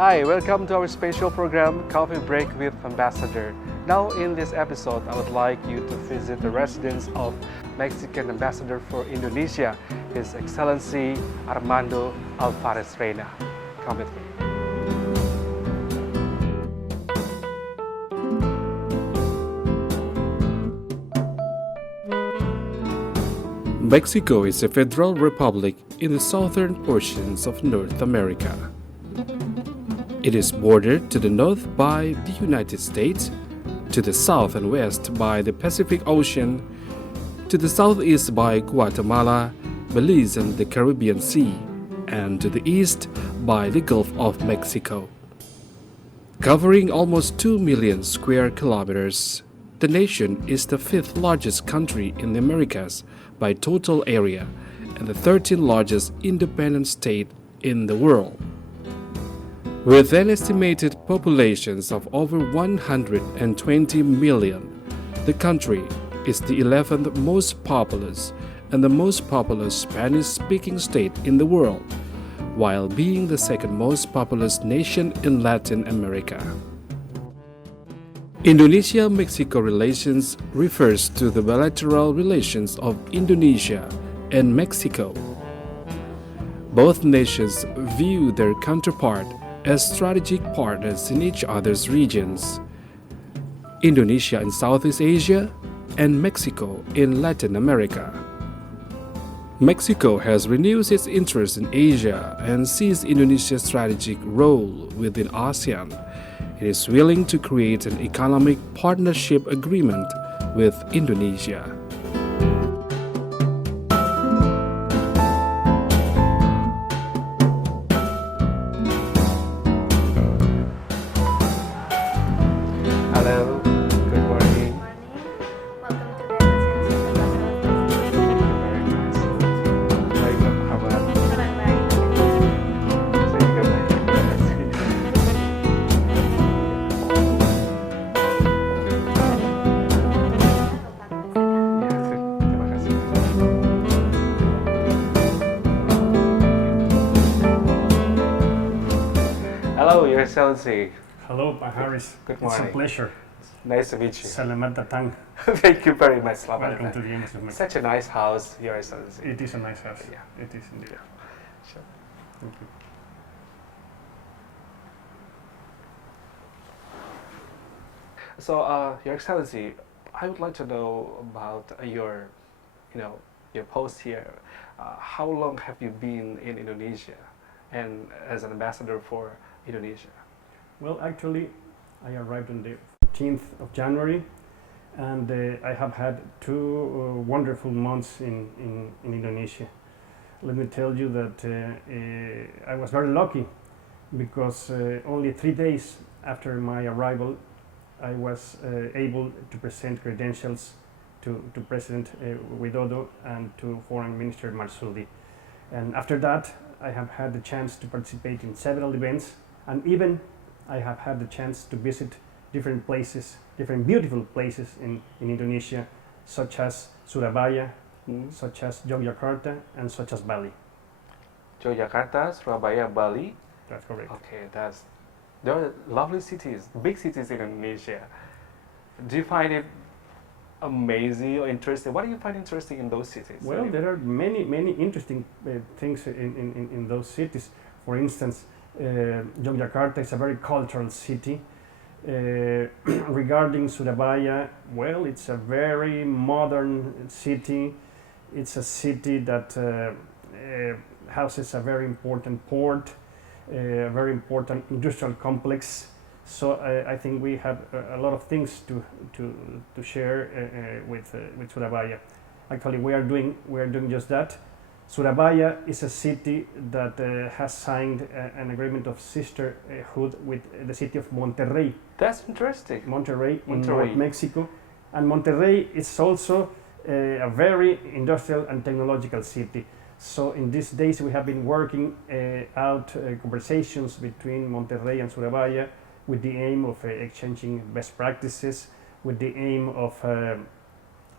Hi, welcome to our special program, Coffee Break with Ambassador. Now, in this episode, I would like you to visit the residence of Mexican Ambassador for Indonesia, His Excellency Armando Alvarez Reina. Come with me. Mexico is a federal republic in the southern portions of North America. It is bordered to the north by the United States, to the south and west by the Pacific Ocean, to the southeast by Guatemala, Belize and the Caribbean Sea, and to the east by the Gulf of Mexico. Covering almost 2 million square kilometers, the nation is the fifth largest country in the Americas by total area and the 13th largest independent state in the world. With an estimated populations of over 120 million, the country is the 11th most populous and the most populous Spanish-speaking state in the world, while being the second most populous nation in Latin America. Indonesia-Mexico relations refers to the bilateral relations of Indonesia and Mexico. Both nations view their counterpart as strategic partners in each other's regions. Indonesia in Southeast Asia and Mexico in Latin America. Mexico has renewed its interest in Asia and sees Indonesia's strategic role within ASEAN. It is willing to create an economic partnership agreement with Indonesia. Hello, good morning. Welcome to the Baik, apa kabar? Baik. Saya juga baik. Terima kasih. Iya, terima kasih. Hello, Your Excellency. Hello, Harris. Good It's morning. a pleasure. Nice to meet you. Salamat datang. Thank you very much. Selamat Welcome to datang. the Embassy of Mexico. Such a nice house, Your Excellency. It is a nice house. Yeah. It is indeed. Sure. Thank you. So, Your Excellency, I would like to know about your post here. How long have you been in Indonesia and as an ambassador for Indonesia? Well, actually, I arrived on the 14th of January, and I have had two wonderful months in Indonesia. Let me tell you that I was very lucky because only 3 days after my arrival, I was able to present credentials to President Widodo and to Foreign Minister Marsudi. And after that, I have had the chance to participate in several events, and even I have had the chance to visit different places, different beautiful places in Indonesia, such as Surabaya, such as Yogyakarta, and such as Bali. Yogyakarta, Surabaya, Bali. That's correct. Okay, there are lovely cities, big cities in Indonesia. Do you find it amazing or interesting? What do you find interesting in those cities? Well, there are many interesting things in those cities. For instance, Yogyakarta is a very cultural city. Regarding Surabaya, well, it's a very modern city. It's a city that houses a very important port, a very important industrial complex. So I think we have a lot of things to share with Surabaya. Actually, we are doing just that. Surabaya is a city that has signed an agreement of sisterhood with the city of Monterrey. That's interesting. Monterrey in Monterrey. North Mexico. And Monterrey is also a very industrial and technological city. So in these days we have been working out conversations between Monterrey and Surabaya with the aim of exchanging best practices, with the aim of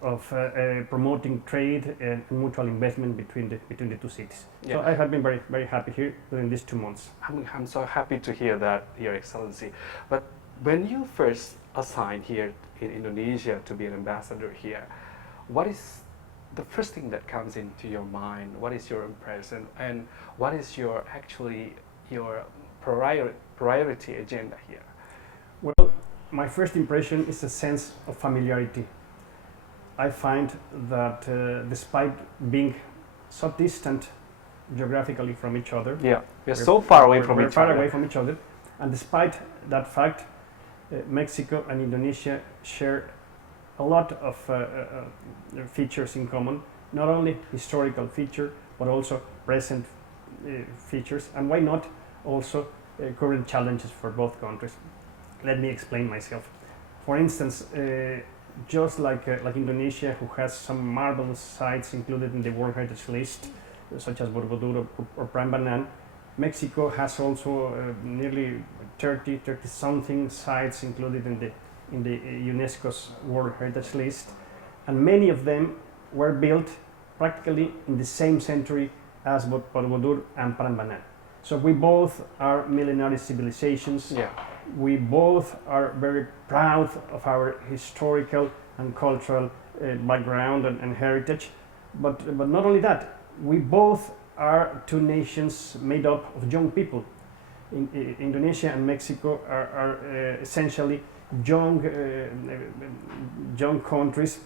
promoting trade and mutual investment between the two cities. Yeah. So I have been very happy here during these 2 months. I'm so happy to hear that, Your Excellency. But when you first assigned here in Indonesia to be an ambassador here, what is the first thing that comes into your mind? What is your impression, and what is your priority agenda here? Well, my first impression is a sense of familiarity. I find that despite being so distant geographically from each other, Yeah, we're so far away from we're each far other. away from each other, and despite that fact, Mexico and Indonesia share a lot of features in common, not only historical feature, but also present features, and why not also current challenges for both countries. Let me explain myself. For instance, just like Indonesia, who has some marvelous sites included in the World Heritage List, such as Borobudur or Prambanan, Mexico has also nearly 30 something sites included in the UNESCO's World Heritage List, and many of them were built practically in the same century as Borobudur and Prambanan. So we both are millenary civilizations. Yeah. We both are very proud of our historical and cultural background and heritage, but not only that, we both are two nations made up of young people. Indonesia and Mexico are essentially young countries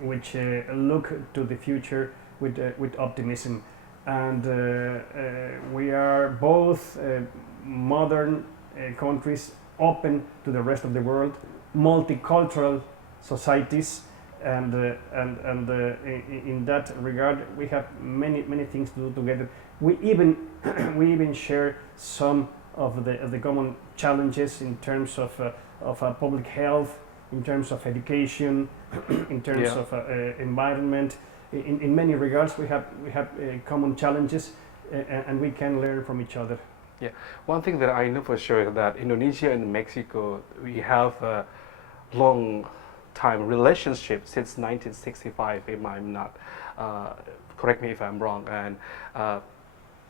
which look to the future with optimism, and we are both modern countries open to the rest of the world, multicultural societies, and in that regard we have many things to do together. We even share some of the common challenges in terms of public health, in terms of education, in terms Yeah. of environment. In many regards, we have common challenges, and we can learn from each other. One thing that I know for sure is that Indonesia and Mexico, we have a long time relationship since 1965, if I'm not, correct me if I'm wrong, and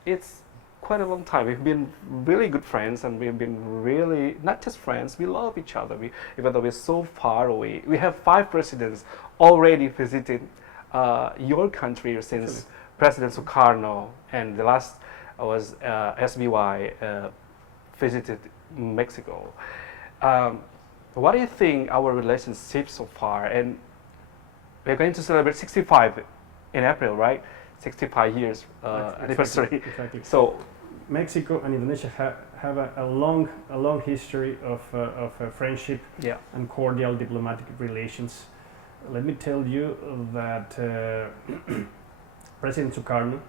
it's quite a long time. We've been really good friends, and we've been really, not just friends, we love each other. Even though we're so far away, we have 5 presidents already visited your country since Absolutely. President Sukarno, and the last was SBY visited Mexico. What do you think our relationship so far? And we're going to celebrate 65 in April, right? 65 years anniversary. Exactly. So Mexico and Indonesia have a long history of friendship yeah, and cordial diplomatic relations. Let me tell you that President Sukarno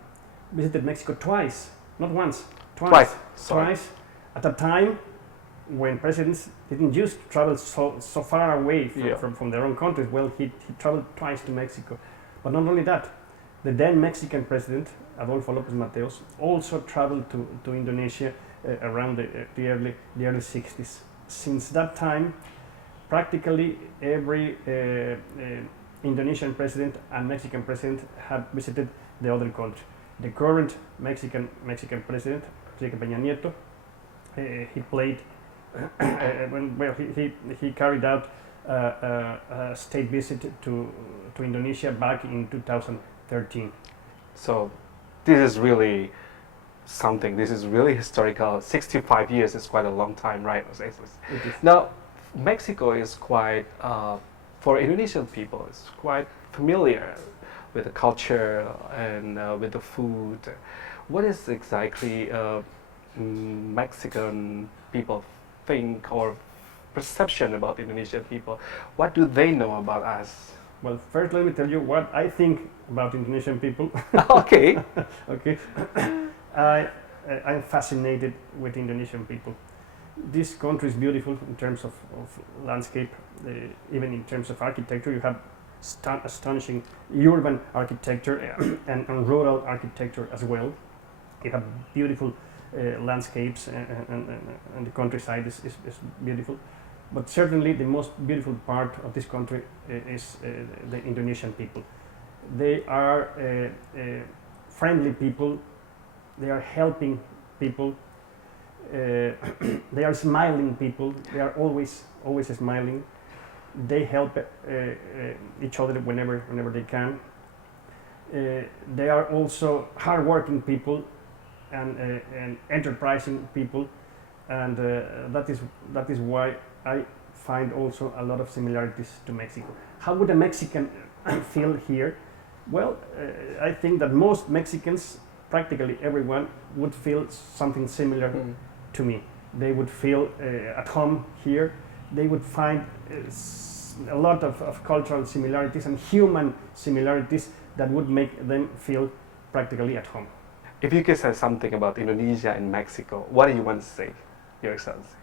visited Mexico twice, not once, twice. Sorry. twice, at a time when presidents didn't used to travel so far away Yeah. from their own countries. Well, he traveled twice to Mexico. But not only that, the then Mexican president, Adolfo López Mateos, also traveled to Indonesia around the early 60s. Since that time, practically every Indonesian president and Mexican president have visited the other country. The current Mexican president, Enrique Peña Nieto, he played he carried out a state visit to Indonesia back in 2013. So this is really something. This is really historical. 65 years is quite a long time, right? It is. Now, Mexico is quite, for Indonesian people, it's quite familiar with the culture and with the food. What is exactly Mexican people think or perception about Indonesian people? What do they know about us? Well, first let me tell you what I think about Indonesian people. Okay. Okay. I'm fascinated with Indonesian people. This country is beautiful in terms of landscape, even in terms of architecture. You have astonishing urban architecture and rural architecture as well. You have beautiful landscapes, and the countryside is beautiful. But certainly the most beautiful part of this country is the Indonesian people. They are friendly people, they are helping people, they are smiling people, they are always smiling. They help each other whenever they can. They are also hardworking people and enterprising people, and that is why I find also a lot of similarities to Mexico. How would a Mexican feel here? Well, I think that most Mexicans, practically everyone, would feel something similar to me. They would feel at home here. They would find a lot of cultural similarities and human similarities that would make them feel practically at home. If you could say something about Indonesia and Mexico, what do you want to say, Your Excellency?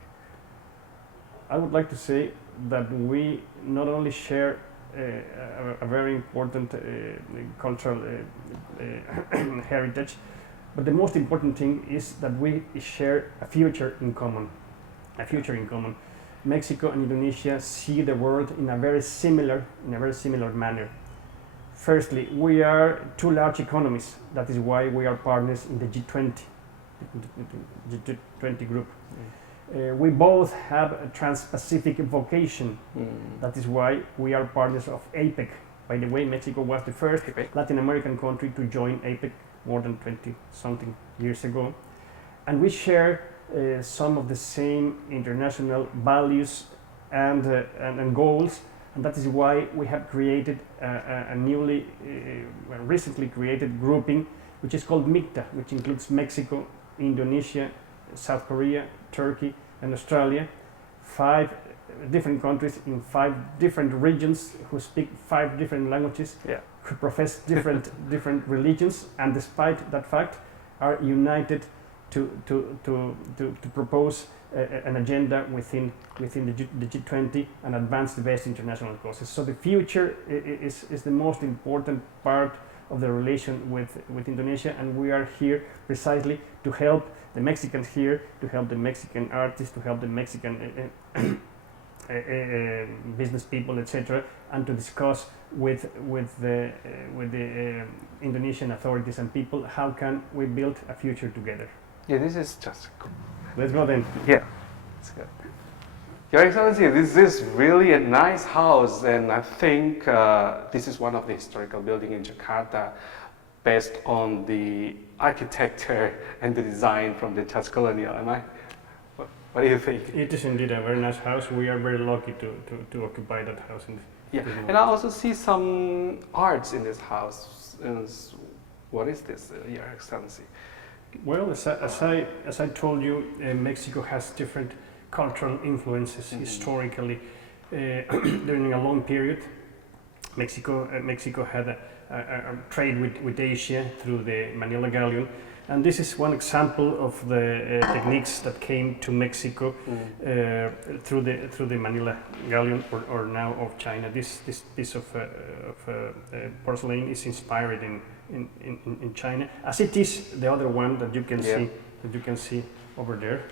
I would like to say that we not only share a very important cultural heritage, but the most important thing is that we share a future in common. Mexico and Indonesia see the world in a very similar manner. Firstly, we are two large economies. That is why we are partners in the G20 group. We both have a trans-Pacific vocation. That is why we are partners of APEC. By the way, Mexico was the first Latin American country to join APEC more than 20-something years ago. And we share some of the same international values and goals. And that is why we have created a recently created grouping, which is called MICTA, which includes Mexico, Indonesia, South Korea, Turkey, and Australia. 5 different countries in 5 different regions who speak 5 different languages, who profess different religions, and despite that fact, are united to propose an agenda within the G20 and advance the best international causes. So the future is the most important part of the relation with Indonesia, and we are here precisely to help the Mexicans here, to help the Mexican artists, to help the Mexican business people, etc., and to discuss with the Indonesian authorities and people how can we build a future together. Yeah, this is just cool. Let's go then. Yeah, it's good. Your Excellency, this is really a nice house, and I think this is one of the historical buildings in Jakarta based on the architecture and the design from the Dutch colonial. Am I? What do you think? It is indeed a very nice house. We are very lucky to occupy that house. And I also see some arts in this house. What is this, Your Excellency? Well, as I told you, Mexico has different cultural influences historically. During a long period, Mexico had a trade with Asia through the Manila Galleon, and this is one example of the techniques that came to Mexico through the Manila Galleon, or now of China. This piece of porcelain is inspired in China, as it is the other one that you can see over there.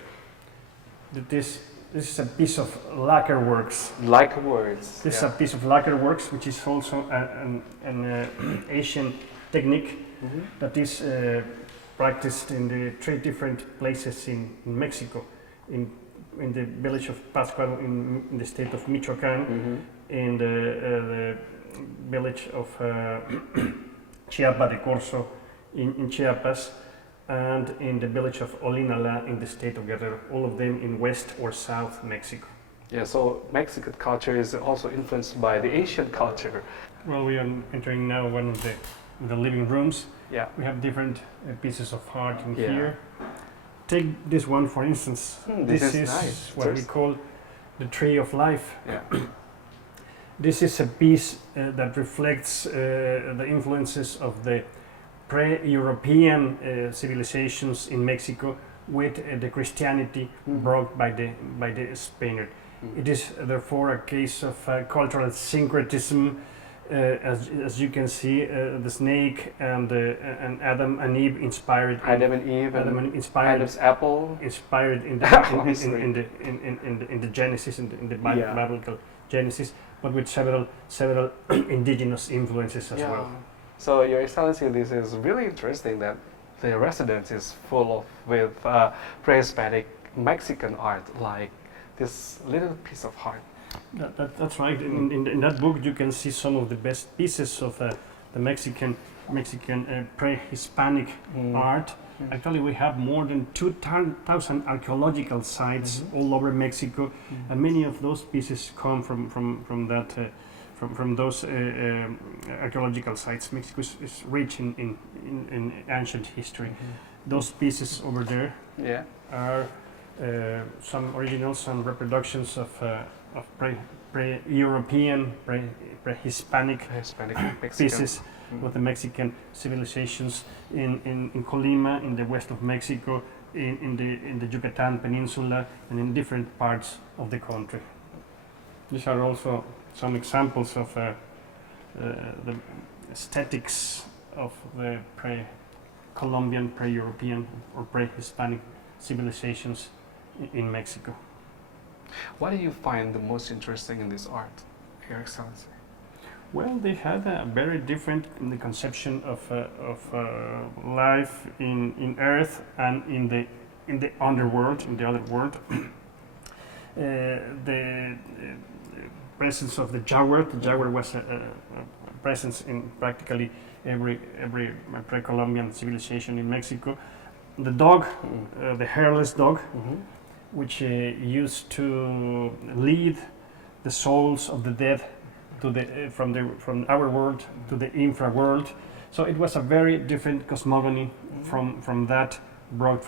This is a piece of lacquer works. This is a piece of lacquer works, which is also an Asian technique that is practiced in the 3 different places in Mexico, in the village of Pátzcuaro in the state of Michoacán, in the village of Chiapa de Corzo in Chiapas, and in the village of Olinala in the state of Guerrero, all of them in west or south Mexico. Yeah, so Mexican culture is also influenced by the Asian culture. Well, we are entering now one of the living rooms. Yeah. We have different pieces of art in here. Take this one, for instance. This is nice. What we call the Tree of Life. Yeah. This is a piece that reflects the influences of the pre-European civilizations in Mexico with the Christianity brought by the Spaniard. It is therefore a case of cultural syncretism, as you can see, the snake and Adam and Eve inspired. Adam and Eve Adam and and inspired. Adam's apple. Inspired in the Obviously. in the Genesis, in the Yeah. biblical Genesis, but with several indigenous influences as well. So Your Excellency, this is really interesting that the residence is full of with pre-Hispanic Mexican art, like this little piece of art. That's right. In that book, you can see some of the best pieces of the Mexican pre-Hispanic art. Actually, we have more than 2,000 archaeological sites all over Mexico, and many of those pieces come from that. From those archaeological sites. Mexico is rich in ancient history. Those pieces over there are some originals, some reproductions of pre-European, pre-Hispanic pieces of the Mexican civilizations in Colima, in the west of Mexico, in the Yucatan Peninsula, and in different parts of the country. These are also some examples of the aesthetics of the pre-Columbian, pre-European, or pre-Hispanic civilizations in Mexico. What do you find the most interesting in this art, Your Excellency? Well, they had a very different in the conception of life in Earth and in the underworld, in the other world. The presence of the jaguar. The jaguar was a presence in practically every pre-Columbian civilization in Mexico. The dog, the hairless dog, which used to lead the souls of the dead to the from our world to the infra world. So it was a very different cosmogony from that brought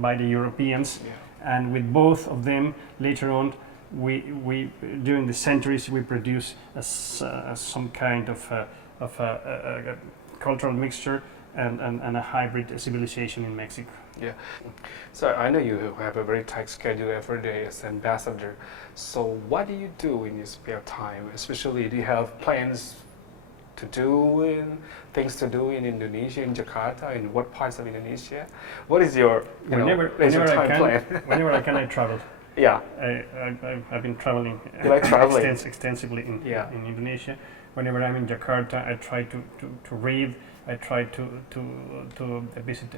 by the Europeans, and with both of them later on. We during the centuries we produce some kind of a cultural mixture and a hybrid civilization in Mexico. Yeah. So I know you have a very tight schedule every day as ambassador. So what do you do in your spare time? Especially, do you have plans to do and things to do in Indonesia, in Jakarta, in what parts of Indonesia? What is your whenever time plan? Whenever I can, I travel. Yeah. I've been traveling, You like traveling? extensively in Indonesia. Whenever I'm in Jakarta, I try to read. I try to visit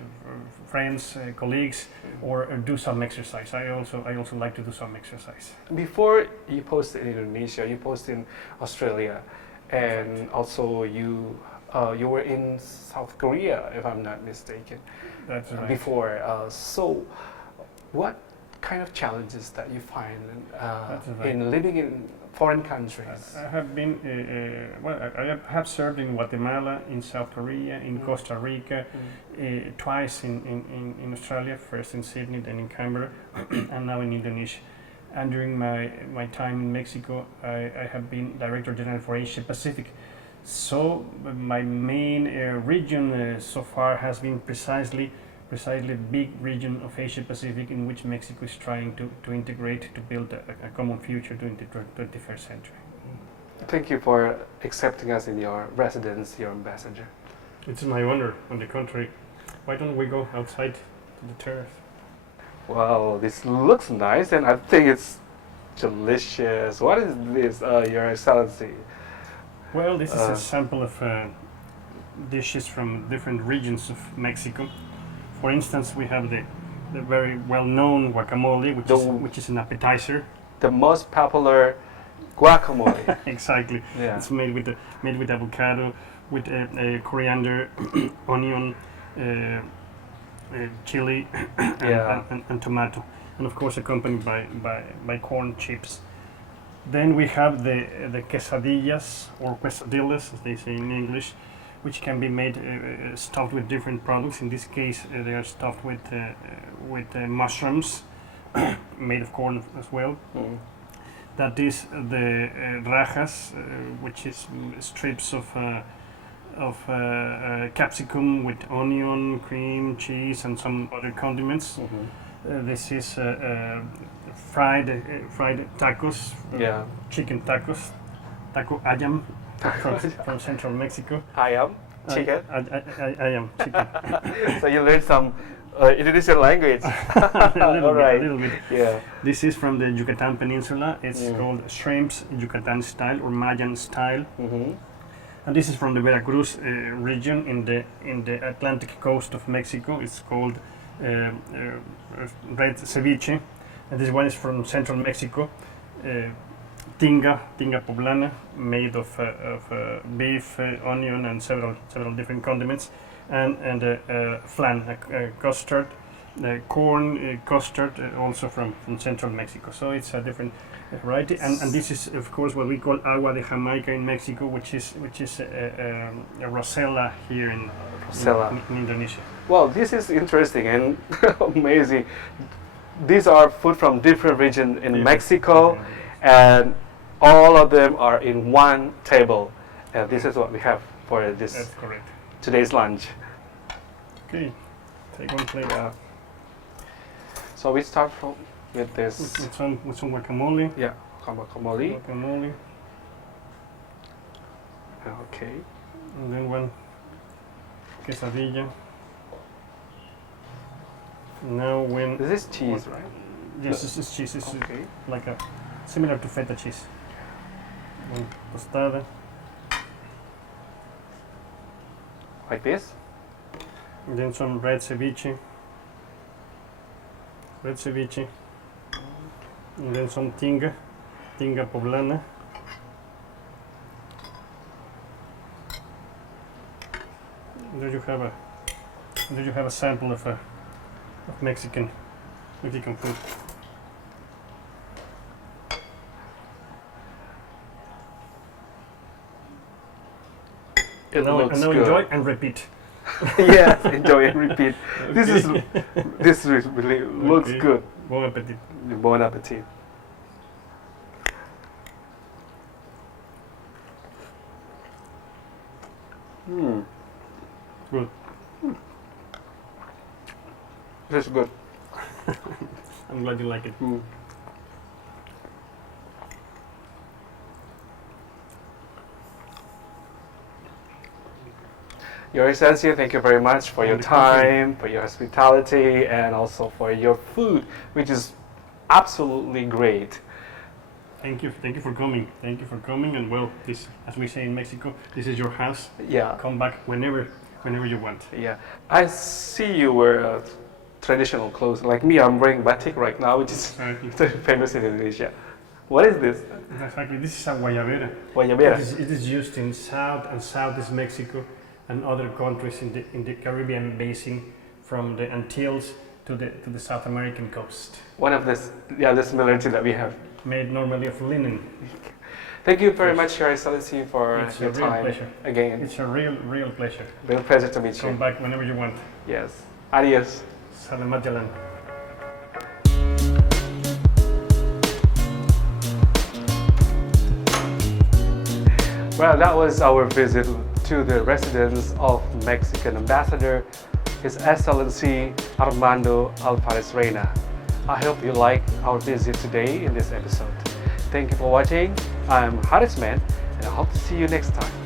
friends, colleagues, or do some exercise. I also like to do some exercise. Before you posted in Indonesia, you posted in Australia, and also you were in South Korea, if I'm not mistaken. That's right. Before, so what kind of challenges that you find in living in foreign countries? I have been, I have served in Guatemala, in South Korea, in Costa Rica, twice in Australia, first in Sydney, then in Canberra, and now in Indonesia. And during my time in Mexico, I have been Director General for Asia Pacific. So my main region so far has been precisely the big region of Asia Pacific in which Mexico is trying to integrate to build a common future during the 21st century. Thank you for accepting us in your residence, your ambassador. It's my honor. On the contrary, why don't we go outside to the terrace? Wow, this looks nice, and I think it's delicious. What is this, Your Excellency? Well, this is a sample of dishes from different regions of Mexico. For instance, we have the very well-known guacamole, which is an appetizer. The most popular guacamole. Exactly. Yeah. It's made with avocado, with coriander, onion, chili, and tomato, and of course accompanied by corn chips. Then we have the quesadillas, or quesadillas, as they say in English, which can be made stuffed with different products. In this case, they are stuffed with mushrooms, made of corn as well. That is the rajas, which is strips of capsicum with onion, cream, cheese, and some other condiments. This is fried tacos, chicken tacos, taco ayam, from central Mexico. I am chicken. I am chicken. So you learned some Indonesian language. All right. A little bit. Yeah. This is from the Yucatan Peninsula. It's called shrimps Yucatan style or Mayan style. Mm-hmm. And this is from the Veracruz region in the Atlantic coast of Mexico. It's called red ceviche. And this one is from central Mexico. Tinga poblana, made of beef, onion, and several different condiments, and flan, custard, corn custard, also from central Mexico. So it's a different variety, and this is of course what we call agua de Jamaica in Mexico, which is a rosella here in Indonesia. Well, this is interesting and amazing. These are food from different regions in Mexico, and all of them are in one table. And this is what we have for this That's correct. today's lunch. Okay, take one plate. Yeah. So we start with this. With some guacamole. Yeah, guacamole. Guacamole, Okay. and then one quesadilla. Now when This is cheese, right? yes, this is cheese. This is Okay. like a similar to feta cheese. One tostada, Like this. and then some red ceviche, and then some tinga poblana. And there you have a sample of Mexican food. It Now looks now good. enjoy and repeat. Yes, enjoy and repeat. This really looks Okay. good. Bon appetit. Bon appetit. Good. This is good. I'm glad you like it. Your Excellency, thank you very much for your And the coffee. time, for your hospitality, and also for your food, which is absolutely great. Thank you for coming. Thank you for coming. And well, this, as we say in Mexico, this is your house. Yeah, Come back whenever you want. yeah. I see you wear traditional clothes. Like me, I'm wearing batik right now, which is Exactly. famous in Indonesia. What is this? Exactly. This is a guayabera. Guayabera. It is used in South and Southeast Mexico and other countries in the Caribbean basin, from the Antilles to the South American coast. One of this, the similarity that we have. Made normally of linen. Thank you very much, Your Excellency, for It's a your real time. pleasure. Again, It's a real pleasure. real pleasure to meet Come you. back whenever you want. Yes. Adios. Salamat jalan. Well, that was our visit to the residence of Mexican Ambassador, His Excellency Armando Alvarez Reina. I hope you liked our visit today in this episode. Thank you for watching. I'm Harris Man, and I hope to see you next time.